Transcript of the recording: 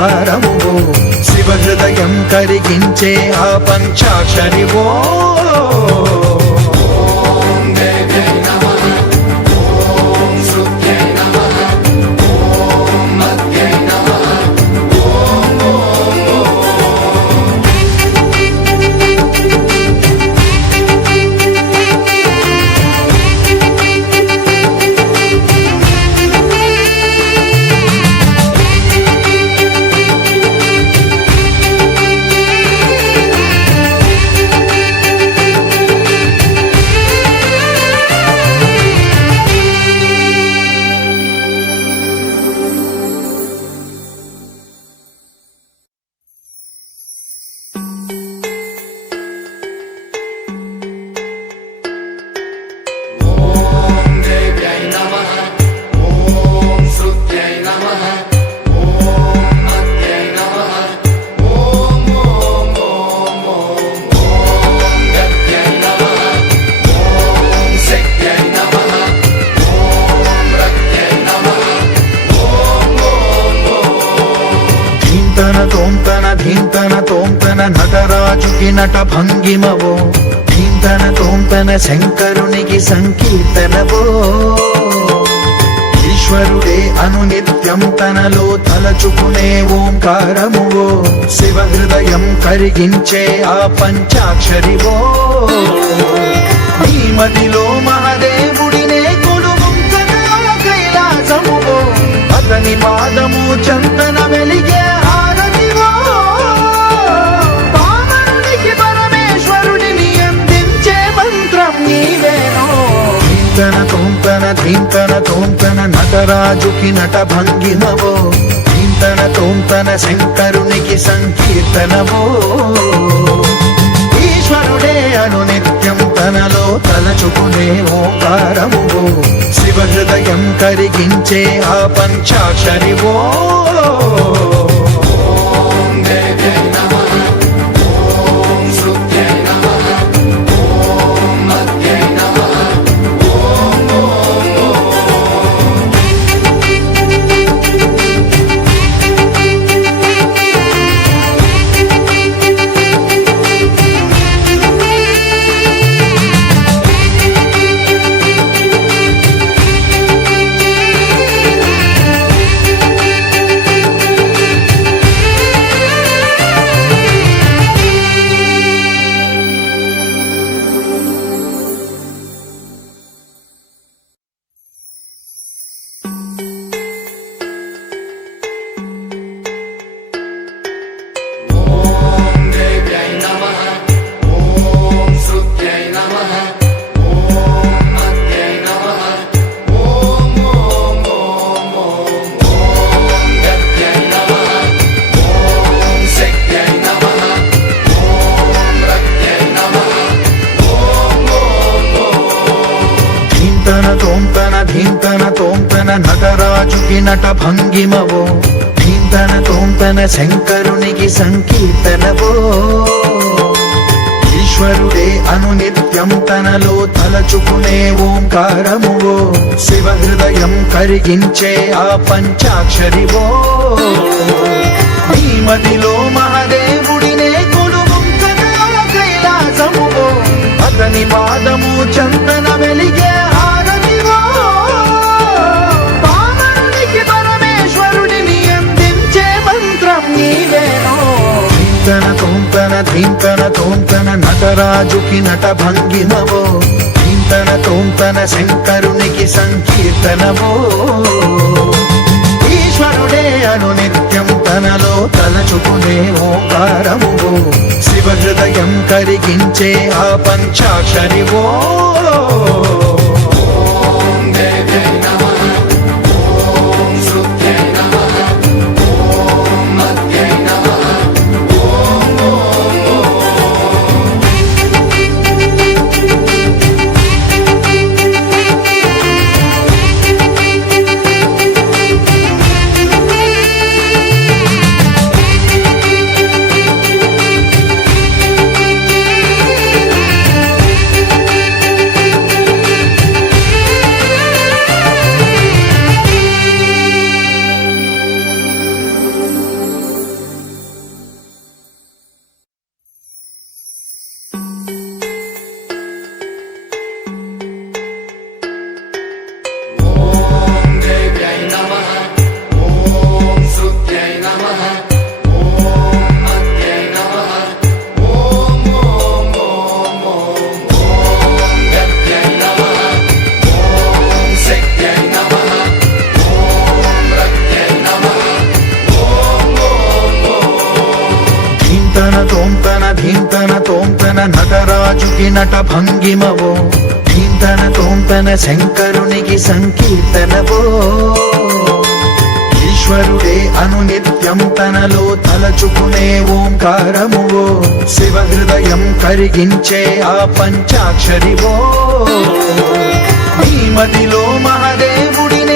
ఓంకారమువో శివహృదయం కరిగించే ఆ పంచాక్షరివో ధీంతన తోంతన నటరాజుకి నట భంగిమవో ధీంతన తోంతన శంకరునికి సంకీర్తనవో ఈశ్వరుడే అనునిత్యం తనలో తలచుకునే ఓంకారమువో శివహృదయం కరిగించే ఆ పంచాక్షరివో ఈ మదిలో మహాదేవుడినే కొలువుంచగా కైలాసమువో అతని పాదము చందన వెలిగే ధీంతన తోంతన నటరాజుకి నట భంగిమవో ధీంతన తోంతన శంకరునికి సంకీర్తనవో ఈశ్వరుడే అనునిత్యం తనలో తలచుకునే ఓంకారమువో శివహృదయం కరిగించే ఆ పంచాక్షరివో ధీంతన తోంతన నటరాజుకి నట భంగిమవో ధీంతన తోంతన శంకరునికి సంకీర్తనవో ఈశ్వరుడే అనునిత్యం తనలో తలచుకునే ఓంకారమువో శివహృదయం కరిగించే ఆ పంచాక్షరివో ఈ మదిలో మహాదేవుడినే కొలువుంచగా కైలాసమువో అతని పాదము చందన వెలిగే ధీంతన తోంతన నటరాజుకి నట భంగిమవో ధీంతన తోంతన శంకరునికి సంకీర్తనవో ఈశ్వరుడే అనునిత్యం తనలో తలచుకునే ఓంకారమువో శివహృదయం కరిగించే ఆ పంచాక్షరివో తోంతన ధీంతన తోంతన నటరాజుకి నట భంగిమవో ధీంతన తోంతన శంకరునికి సంకీర్తనవో ఈశ్వరుడే అనునిత్యం తనలో తలచుకునే ఓంకారమువో శివ హృదయం కరిగించే ఆ పంచాక్షరివో నీ మదిలో మహదేవుడు